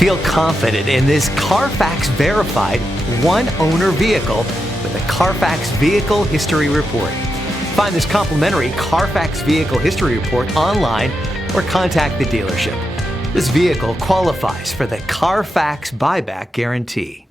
Feel confident in this Carfax verified one-owner vehicle with a Carfax Vehicle History Report. Find this complimentary Carfax Vehicle History Report online or contact the dealership. This vehicle qualifies for the Carfax Buyback Guarantee.